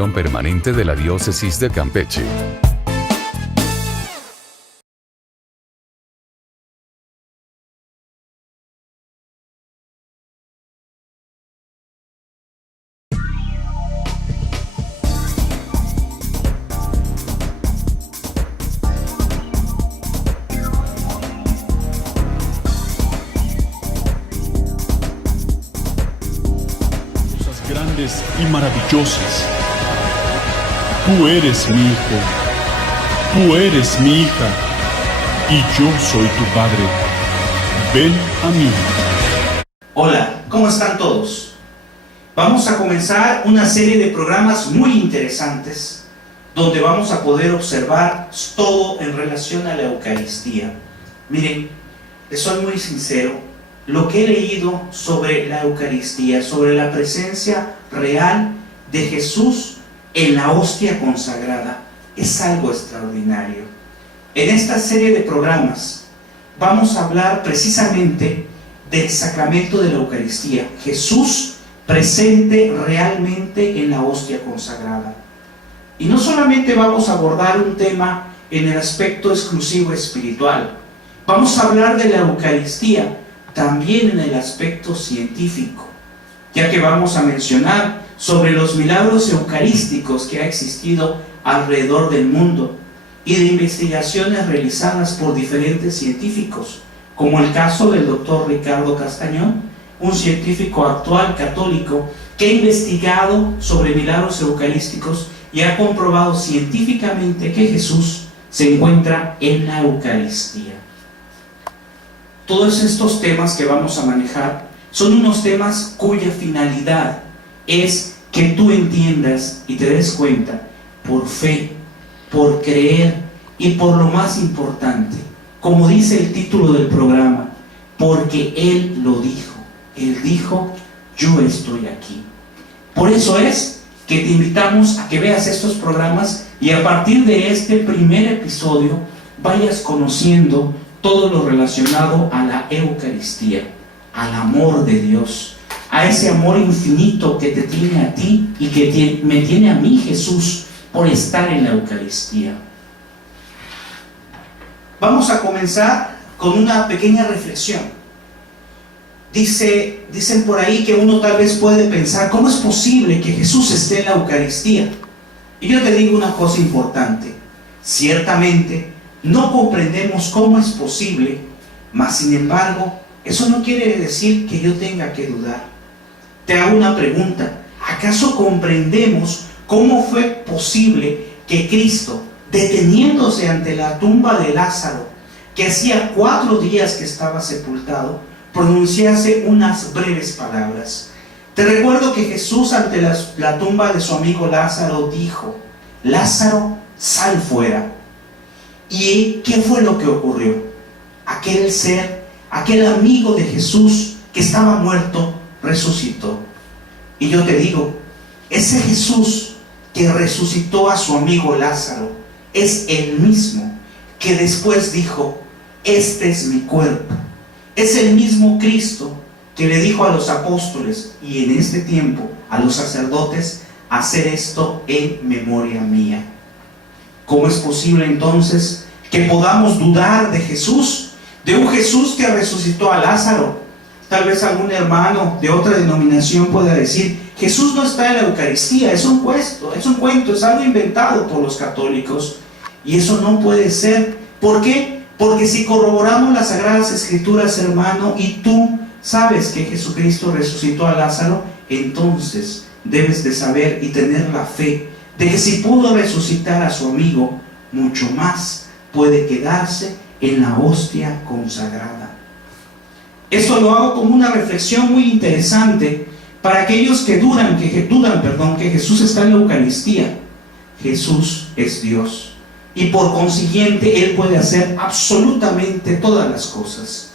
Congregación Permanente de la Diócesis de Campeche. Grandes y maravillosas. Tú eres mi hijo, tú eres mi hija, y yo soy tu padre. Ven a mí. Hola, ¿cómo están todos? Vamos a comenzar una serie de programas muy interesantes donde vamos a poder observar todo en relación a la Eucaristía. Miren, les soy muy sincero. Lo que he leído sobre la Eucaristía, sobre la presencia real de Jesús en la hostia consagrada, es algo extraordinario. En esta serie de programas vamos a hablar precisamente del sacramento de la Eucaristía, Jesús presente realmente en la hostia consagrada. Y no solamente vamos a abordar un tema en el aspecto exclusivo espiritual, vamos a hablar de la Eucaristía también en el aspecto científico, ya que vamos a mencionar sobre los milagros eucarísticos que ha existido alrededor del mundo y de investigaciones realizadas por diferentes científicos, como el caso del doctor Ricardo Castañón, un científico actual católico que ha investigado sobre milagros eucarísticos y ha comprobado científicamente que Jesús se encuentra en la Eucaristía. Todos estos temas que vamos a manejar son unos temas cuya finalidad es que tú entiendas y te des cuenta por fe, por creer y por lo más importante, como dice el título del programa, porque Él lo dijo. Él dijo, yo estoy aquí. Por eso es que te invitamos a que veas estos programas y a partir de este primer episodio vayas conociendo todo lo relacionado a la Eucaristía, al amor de Dios, a ese amor infinito que te tiene a ti y que me tiene a mí, Jesús, por estar en la Eucaristía. Vamos a comenzar con una pequeña reflexión. Dicen por ahí que uno tal vez puede pensar, ¿cómo es posible que Jesús esté en la Eucaristía? Y yo te digo una cosa importante. Ciertamente, no comprendemos cómo es posible, mas sin embargo, eso no quiere decir que yo tenga que dudar. Te hago una pregunta. ¿Acaso comprendemos cómo fue posible que Cristo, deteniéndose ante la tumba de Lázaro, que hacía 4 días que estaba sepultado, pronunciase unas breves palabras? Te recuerdo que Jesús ante la tumba de su amigo Lázaro dijo, Lázaro, sal fuera. ¿Y qué fue lo que ocurrió? Aquel ser, aquel amigo de Jesús que estaba muerto, resucitó. Y yo te digo, ese Jesús que resucitó a su amigo Lázaro es el mismo que después dijo, este es mi cuerpo. Es el mismo Cristo que le dijo a los apóstoles y en este tiempo a los sacerdotes, hacer esto en memoria mía. ¿Cómo es posible entonces que podamos dudar de Jesús? De un Jesús que resucitó a Lázaro. Tal vez algún hermano de otra denominación pueda decir, Jesús no está en la Eucaristía, es un cuento, es algo inventado por los católicos. Y eso no puede ser. ¿Por qué? Porque si corroboramos las Sagradas Escrituras, hermano, y tú sabes que Jesucristo resucitó a Lázaro, entonces debes de saber y tener la fe de que si pudo resucitar a su amigo, mucho más puede quedarse en la hostia consagrada. Esto lo hago como una reflexión muy interesante para aquellos que dudan que Jesús está en la Eucaristía. Jesús es Dios y por consiguiente Él puede hacer absolutamente todas las cosas.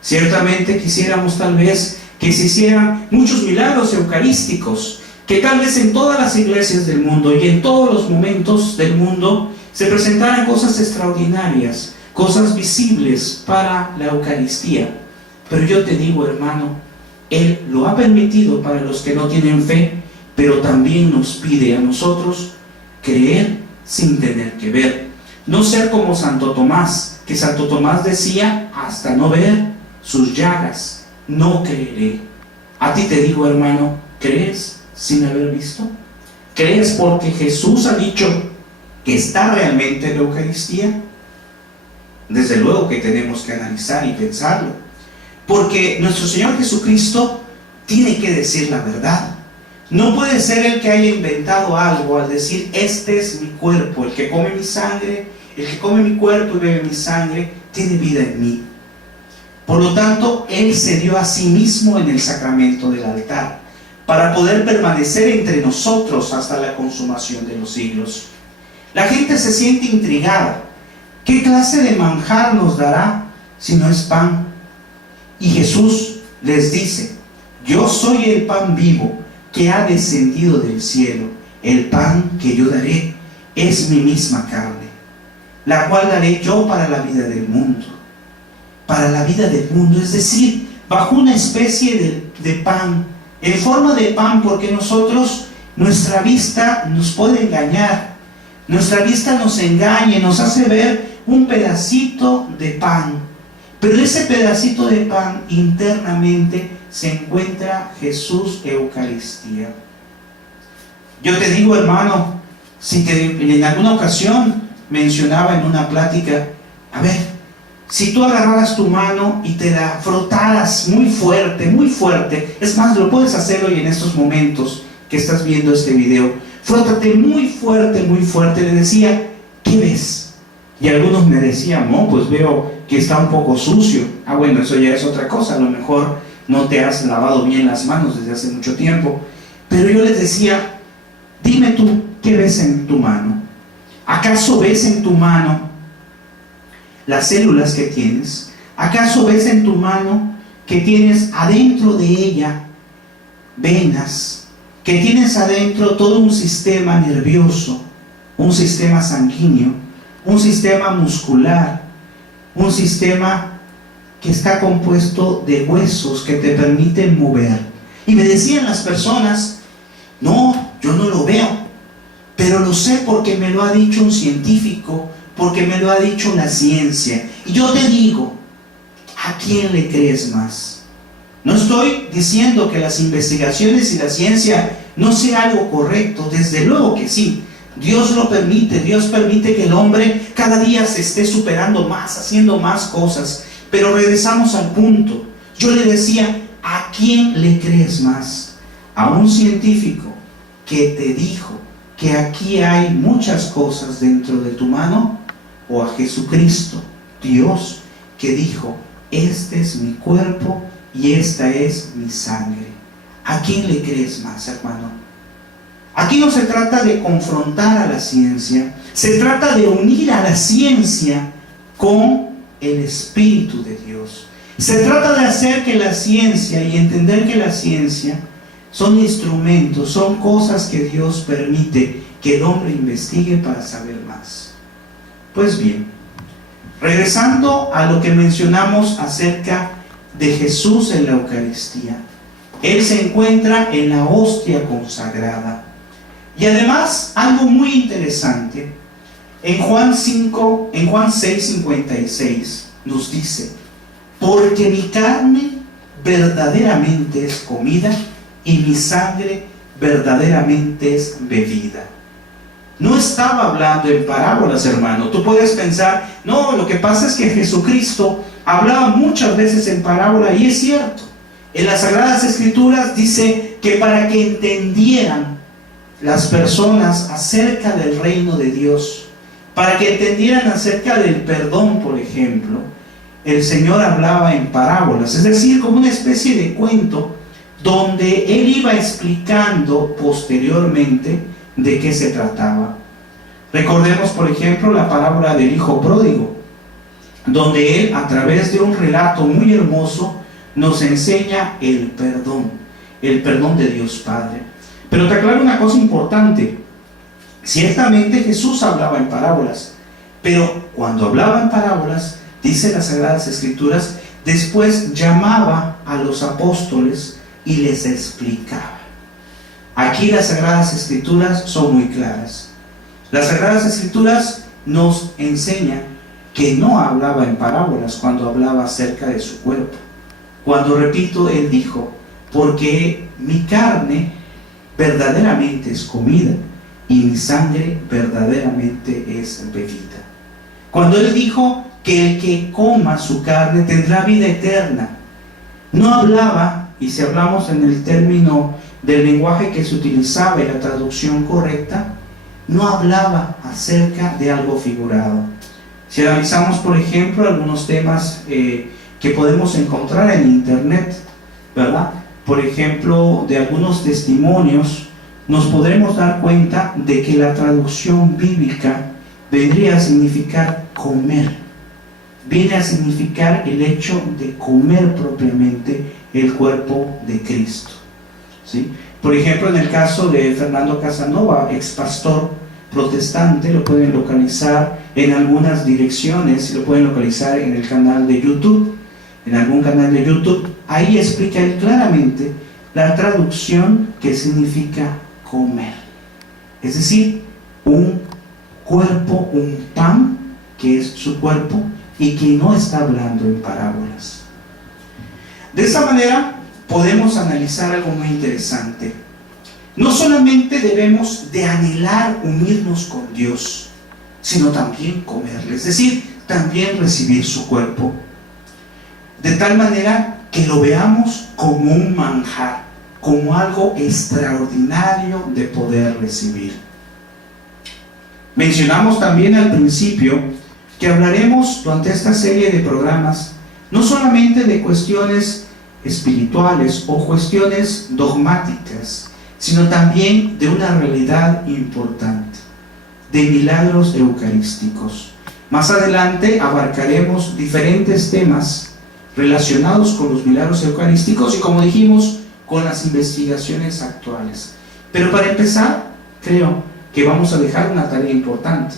Ciertamente quisiéramos tal vez que se hicieran muchos milagros eucarísticos, que tal vez en todas las iglesias del mundo y en todos los momentos del mundo se presentaran cosas extraordinarias, cosas visibles para la Eucaristía. Pero yo te digo, hermano, Él lo ha permitido para los que no tienen fe, pero también nos pide a nosotros creer sin tener que ver. No ser como Santo Tomás, que Santo Tomás decía: hasta no ver sus llagas, no creeré. A ti te digo, hermano, ¿crees sin haber visto? ¿Crees porque Jesús ha dicho que está realmente en la Eucaristía? Desde luego que tenemos que analizar y pensarlo, porque nuestro Señor Jesucristo tiene que decir la verdad. No puede ser el que haya inventado algo al decir: este es mi cuerpo, el que come mi sangre, el que come mi cuerpo y bebe mi sangre, tiene vida en mí. Por lo tanto, Él se dio a sí mismo en el sacramento del altar, para poder permanecer entre nosotros hasta la consumación de los siglos. La gente se siente intrigada. ¿Qué clase de manjar nos dará si no es pan? Y Jesús les dice: yo soy el pan vivo que ha descendido del cielo. El pan que yo daré es mi misma carne, la cual daré yo para la vida del mundo. Para la vida del mundo, es decir, bajo una especie de pan, en forma de pan, porque nosotros, nuestra vista nos puede engañar. Nuestra vista nos engaña, nos hace ver un pedacito de pan, pero ese pedacito de pan internamente se encuentra Jesús Eucaristía. Yo te digo, hermano, si en alguna ocasión mencionaba en una plática, a ver, si tú agarraras tu mano y te la frotaras muy fuerte, es más, lo puedes hacer hoy en estos momentos que estás viendo este video, frótate muy fuerte, le decía: ¿qué ves? Y algunos me decían: no, pues veo que está un poco sucio. Ah, bueno, eso ya es otra cosa, a lo mejor no te has lavado bien las manos desde hace mucho tiempo. Pero yo les decía: dime tú, ¿qué ves en tu mano? ¿Acaso ves en tu mano las células que tienes? ¿Acaso ves en tu mano que tienes adentro de ella venas? Que tienes adentro todo un sistema nervioso, un sistema sanguíneo, un sistema muscular, un sistema que está compuesto de huesos que te permiten mover. Y me decían las personas: no, yo no lo veo, pero lo sé porque me lo ha dicho un científico, porque me lo ha dicho la ciencia. Y yo te digo, ¿a quién le crees más? No estoy diciendo que las investigaciones y la ciencia no sea algo correcto, desde luego que sí. Dios lo permite, Dios permite que el hombre cada día se esté superando más, haciendo más cosas. Pero regresamos al punto. Yo le decía: ¿a quién le crees más? ¿A un científico que te dijo que aquí hay muchas cosas dentro de tu mano? ¿O a Jesucristo, Dios, que dijo: este es mi cuerpo y esta es mi sangre? ¿A quién le crees más, hermano? Aquí no se trata de confrontar a la ciencia, se trata de unir a la ciencia con el Espíritu de Dios. Se trata de hacer que la ciencia, y entender que la ciencia son instrumentos, son cosas que Dios permite que el hombre investigue para saber más. Pues bien, regresando a lo que mencionamos acerca de Jesús en la Eucaristía, Él se encuentra en la hostia consagrada. Y además, algo muy interesante, en Juan 6:56 nos dice: porque mi carne verdaderamente es comida y mi sangre verdaderamente es bebida. No estaba hablando en parábolas, hermano. Tú puedes pensar: no, lo que pasa es que Jesucristo hablaba muchas veces en parábola, y es cierto. En las Sagradas Escrituras dice que para que entendieran las personas acerca del reino de Dios, para que entendieran acerca del perdón, por ejemplo, el Señor hablaba en parábolas, es decir, como una especie de cuento donde Él iba explicando posteriormente de qué se trataba. Recordemos, por ejemplo, la parábola del hijo pródigo, donde Él, a través de un relato muy hermoso, nos enseña el perdón de Dios Padre. Pero te aclaro una cosa importante: ciertamente Jesús hablaba en parábolas, pero cuando hablaba en parábolas, dice las Sagradas Escrituras, después llamaba a los apóstoles y les explicaba. Aquí las Sagradas Escrituras son muy claras. Las Sagradas Escrituras nos enseñan que no hablaba en parábolas cuando hablaba acerca de su cuerpo. Cuando, repito, Él dijo, porque mi carne verdaderamente es comida y mi sangre verdaderamente es bebida. Cuando Él dijo que el que coma su carne tendrá vida eterna, no hablaba, y si hablamos en el término del lenguaje que se utilizaba y la traducción correcta, no hablaba acerca de algo figurado. Si analizamos, por ejemplo, algunos temas que podemos encontrar en internet, ¿verdad? Por ejemplo, de algunos testimonios, nos podremos dar cuenta de que la traducción bíblica vendría a significar comer. Viene a significar el hecho de comer propiamente el cuerpo de Cristo, ¿sí? Por ejemplo, en el caso de Fernando Casanova, ex pastor protestante, lo pueden localizar en algunas direcciones, lo pueden localizar en el canal de YouTube, en algún canal de YouTube. Ahí explica él claramente la traducción que significa comer, es decir, un cuerpo, un pan que es su cuerpo y que no está hablando en parábolas. De esta manera podemos analizar algo muy interesante. No solamente debemos de anhelar unirnos con Dios, sino también comerle, es decir, también recibir su cuerpo, de tal manera que lo veamos como un manjar, como algo extraordinario de poder recibir. Mencionamos también al principio que hablaremos durante esta serie de programas no solamente de cuestiones espirituales o cuestiones dogmáticas, sino también de una realidad importante, de milagros eucarísticos. Más adelante abarcaremos diferentes temas relacionados con los milagros eucarísticos y, como dijimos, con las investigaciones actuales. Pero para empezar, creo que vamos a dejar una tarea importante.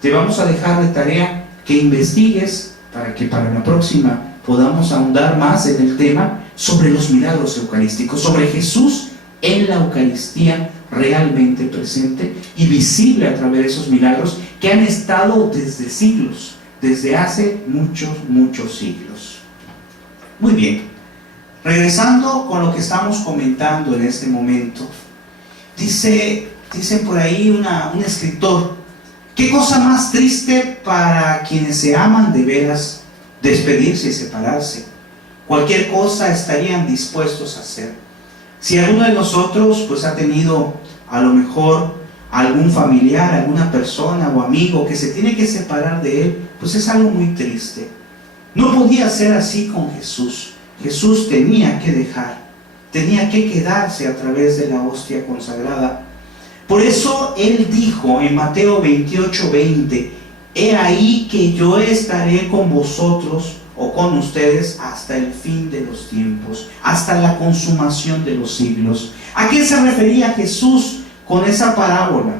Te vamos a dejar de tarea que investigues para que para la próxima podamos ahondar más en el tema sobre los milagros eucarísticos, sobre Jesús en la Eucaristía realmente presente y visible a través de esos milagros que han estado desde siglos, desde hace muchos siglos. Muy bien, regresando con lo que estamos comentando en este momento, dice por ahí un escritor: qué cosa más triste para quienes se aman de veras, despedirse y separarse. Cualquier cosa estarían dispuestos a hacer. Si alguno de nosotros pues ha tenido a lo mejor algún familiar, alguna persona o amigo que se tiene que separar de él, pues es algo muy triste. No podía ser así con Jesús. Jesús tenía que dejar, tenía que quedarse a través de la hostia consagrada. Por eso Él dijo en Mateo 28:20, he ahí que yo estaré con vosotros o con ustedes hasta el fin de los tiempos, hasta la consumación de los siglos. ¿A qué se refería Jesús con esa parábola?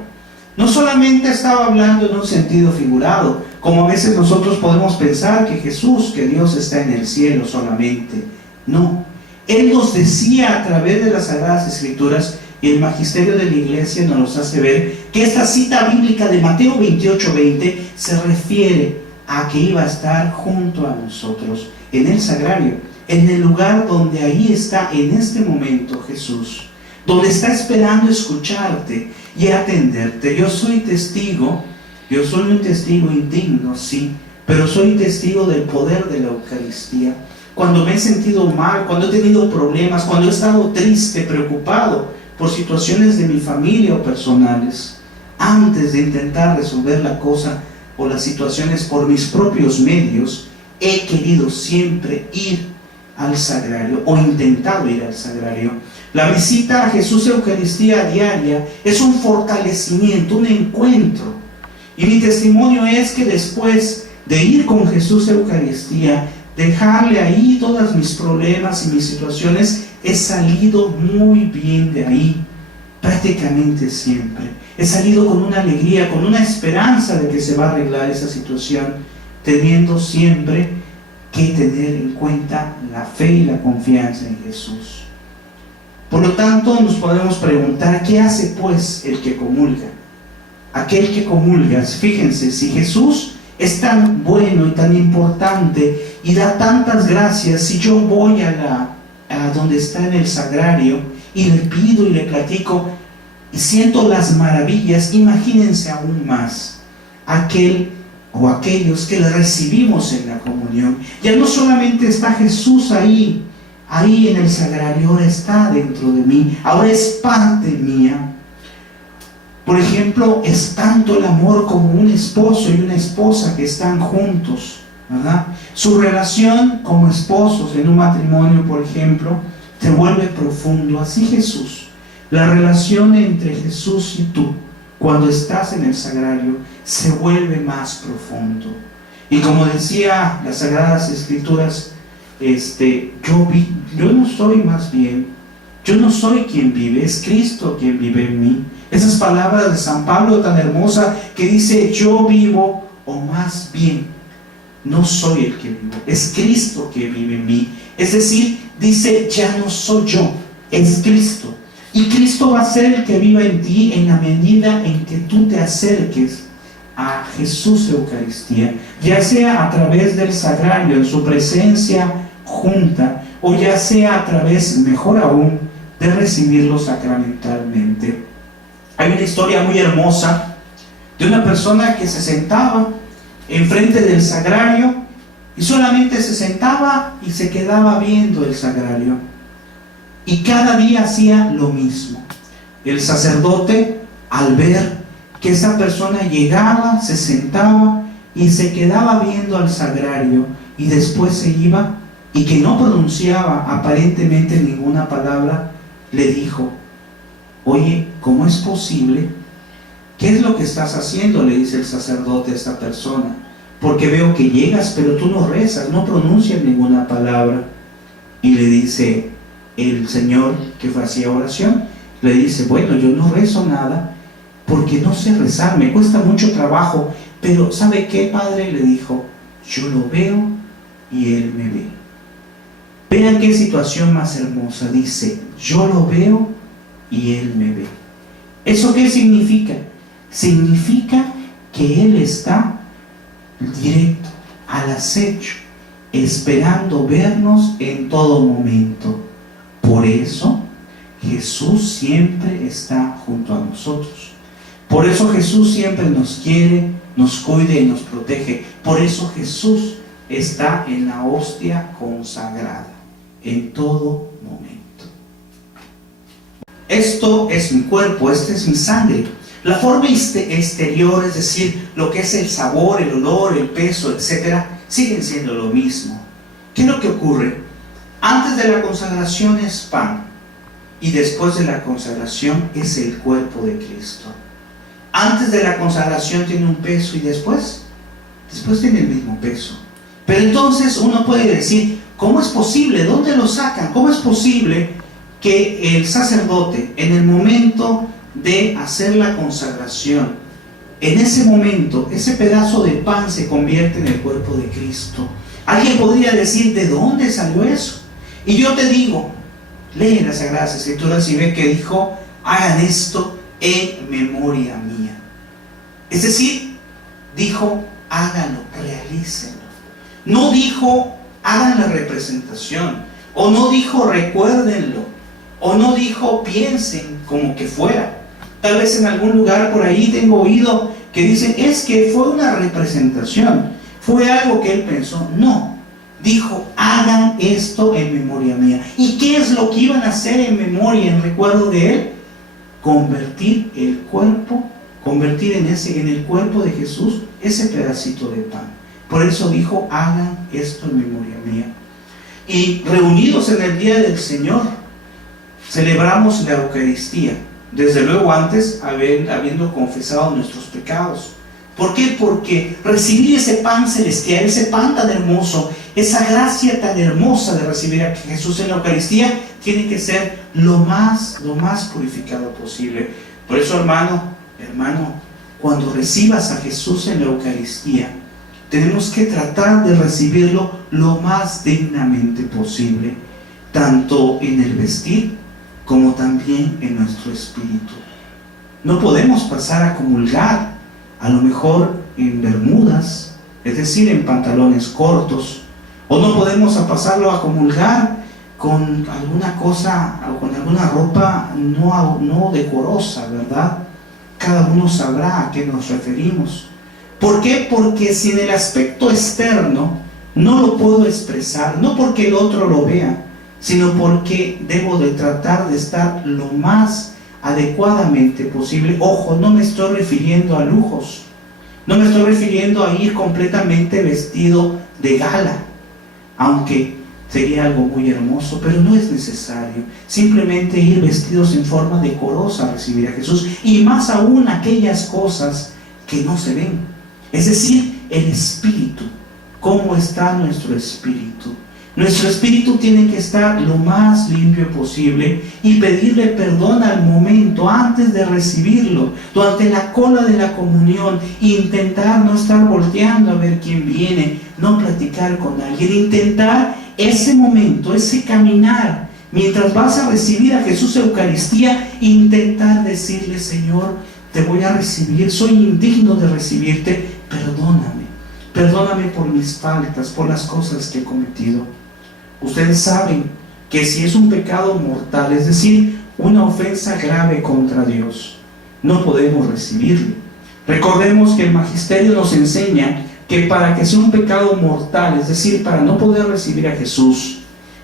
No solamente estaba hablando en un sentido figurado, como a veces nosotros podemos pensar que Jesús, que Dios está en el cielo solamente. No, Él nos decía a través de las Sagradas Escrituras, y el magisterio de la Iglesia nos los hace ver, que esta cita bíblica de Mateo 28:20 se refiere a que iba a estar junto a nosotros en el sagrario, en el lugar donde ahí está en este momento Jesús, donde está esperando escucharte y atenderte. Yo soy testigo, yo soy un testigo indigno, sí, pero soy testigo del poder de la Eucaristía. Cuando me he sentido mal, cuando he tenido problemas, cuando he estado triste, preocupado por situaciones de mi familia o personales, antes de intentar resolver la cosa o las situaciones por mis propios medios, he querido siempre ir al sagrario o intentado ir al sagrario. La visita a Jesús Eucaristía diaria es un fortalecimiento, un encuentro. Y mi testimonio es que después de ir con Jesús Eucaristía, dejarle ahí todos mis problemas y mis situaciones, he salido muy bien de ahí, prácticamente siempre. He salido con una alegría, con una esperanza de que se va a arreglar esa situación, teniendo siempre que tener en cuenta la fe y la confianza en Jesús. Por lo tanto, nos podemos preguntar, ¿qué hace pues el que comulga? Aquel que comulga, fíjense, si Jesús es tan bueno y tan importante y da tantas gracias, si yo voy a donde está en el sagrario y le pido y le platico y siento las maravillas, imagínense aún más aquel o aquellos que le recibimos en la comunión. Ya no solamente está Jesús ahí en el sagrario, ahora está dentro de mí, ahora es parte mía. Por ejemplo, es tanto el amor como un esposo y una esposa que están juntos, ¿verdad? Su relación como esposos en un matrimonio, por ejemplo, se vuelve profundo. Así Jesús, la relación entre Jesús y tú, cuando estás en el sagrario, se vuelve más profundo. Y como decía las Sagradas Escrituras, yo no soy más bien, yo no soy quien vive, es Cristo quien vive en mí. Esas palabras de San Pablo tan hermosa que dice, yo vivo, o más bien, no soy el que vivo, es Cristo que vive en mí. Es decir, dice, ya no soy yo, es Cristo. Y Cristo va a ser el que viva en ti en la medida en que tú te acerques a Jesús Eucaristía, ya sea a través del sagrario, en su presencia junta, o ya sea a través, mejor aún, de recibirlo sacramentalmente. Hay una historia muy hermosa de una persona que se sentaba enfrente del sagrario y solamente se sentaba y se quedaba viendo el sagrario. Y cada día hacía lo mismo. El sacerdote, al ver que esa persona llegaba, se sentaba y se quedaba viendo al sagrario y después se iba y que no pronunciaba aparentemente ninguna palabra, le dijo, oye, ¿cómo es posible? ¿Qué es lo que estás haciendo?, le dice el sacerdote a esta persona, porque veo que llegas pero tú no rezas, no pronuncias ninguna palabra. Y le dice el Señor que hacía oración, le dice, bueno, yo no rezo nada porque no sé rezar, me cuesta mucho trabajo, pero ¿sabe qué, Padre?, le dijo, yo lo veo y Él me ve. Vean qué situación más hermosa, dice, yo lo veo y Él me ve. ¿Eso qué significa? Significa que Él está directo, al acecho, esperando vernos en todo momento. Por eso Jesús siempre está junto a nosotros. Por eso Jesús siempre nos quiere, nos cuida y nos protege. Por eso Jesús está en la hostia consagrada, en todo momento. Esto es mi cuerpo, esta es mi sangre. La forma exterior, es decir, lo que es el sabor, el olor, el peso, etc., siguen siendo lo mismo. ¿Qué es lo que ocurre? Antes de la consagración es pan y después de la consagración es el cuerpo de Cristo. Antes de la consagración tiene un peso y después tiene el mismo peso. Pero entonces uno puede decir, ¿cómo es posible? ¿Dónde lo sacan? ¿Cómo es posible que el sacerdote, en el momento de hacer la consagración, en ese momento, ese pedazo de pan se convierte en el cuerpo de Cristo? Alguien podría decir, ¿de dónde salió eso? Y yo te digo, lee las Sagradas Escrituras y ve que dijo, hagan esto en memoria mía. Es decir, dijo, háganlo, realícenlo. No dijo, hagan la representación, o no dijo, recuérdenlo, o no dijo, piensen como que fuera. Tal vez en algún lugar por ahí tengo oído que dicen, es que fue una representación, fue algo que él pensó. No, dijo, hagan esto en memoria mía. ¿Y qué es lo que iban a hacer en memoria, en recuerdo de él? Convertir el cuerpo, convertir en el cuerpo de Jesús ese pedacito de pan. Por eso dijo, hagan esto en memoria mía. Y reunidos en el día del Señor, celebramos la Eucaristía. Desde luego antes, habiendo confesado nuestros pecados. ¿Por qué? Porque recibir ese pan celestial, ese pan tan hermoso, esa gracia tan hermosa de recibir a Jesús en la Eucaristía, tiene que ser lo más purificado posible. Por eso, hermano, cuando recibas a Jesús en la Eucaristía, tenemos que tratar de recibirlo lo más dignamente posible, tanto en el vestir como también en nuestro espíritu. No podemos pasar a comulgar, a lo mejor en bermudas, es decir, en pantalones cortos, o no podemos pasarlo a comulgar con alguna cosa o con alguna ropa no decorosa, ¿verdad? Cada uno sabrá a qué nos referimos. ¿Por qué? Porque si en el aspecto externo no lo puedo expresar, no porque el otro lo vea, sino porque debo de tratar de estar lo más adecuadamente posible. Ojo, no me estoy refiriendo a lujos, no me estoy refiriendo a ir completamente vestido de gala, aunque sería algo muy hermoso, pero no es necesario. Simplemente ir vestidos en forma decorosa a recibir a Jesús, y más aún aquellas cosas que no se ven, es decir, el espíritu. ¿Cómo está nuestro espíritu? Nuestro espíritu tiene que estar lo más limpio posible y pedirle perdón al momento, antes de recibirlo, durante la cola de la comunión. Intentar no estar volteando a ver quién viene, no platicar con alguien, intentar ese momento, ese caminar, mientras vas a recibir a Jesús Eucaristía, intentar decirle: Señor, te voy a recibir, soy indigno de recibirte, perdóname por mis faltas, por las cosas que he cometido. Ustedes saben que si es un pecado mortal, es decir, una ofensa grave contra Dios, no podemos recibirlo. Recordemos que el magisterio nos enseña que para que sea un pecado mortal, es decir, para no poder recibir a Jesús,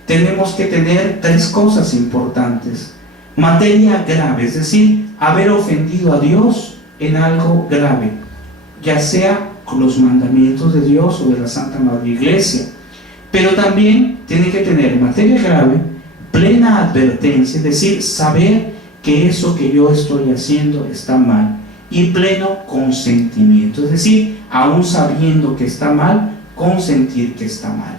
tenemos que tener 3 cosas importantes. Materia grave, es decir, haber ofendido a Dios en algo grave, ya sea con los mandamientos de Dios o de la Santa Madre Iglesia. Pero también tiene que tener materia grave, plena advertencia, es decir, saber que eso que yo estoy haciendo está mal, y pleno consentimiento, es decir, aún sabiendo que está mal, consentir que está mal.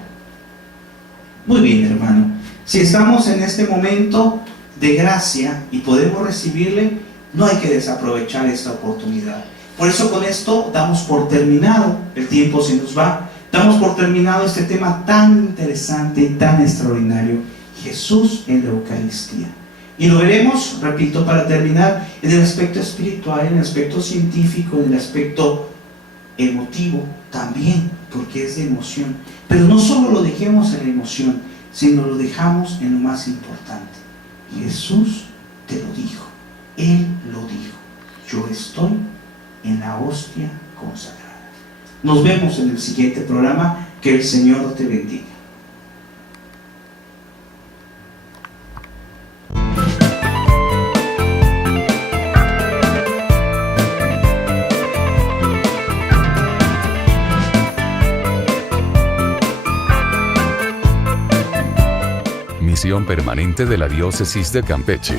Muy bien, hermano, si estamos en este momento de gracia y podemos recibirle, no hay que desaprovechar esta oportunidad. Por eso con esto damos por terminado, el tiempo se nos va, damos por terminado este tema tan interesante y tan extraordinario, Jesús en la Eucaristía. Y lo veremos, repito, para terminar, en el aspecto espiritual, en el aspecto científico, en el aspecto emotivo también, porque es de emoción. Pero no solo lo dejemos en la emoción, sino lo dejamos en lo más importante. Jesús te lo dijo, Él lo dijo: yo estoy en la hostia consagrada. Nos vemos en el siguiente programa. Que el Señor te bendiga. Misión permanente de la Diócesis de Campeche.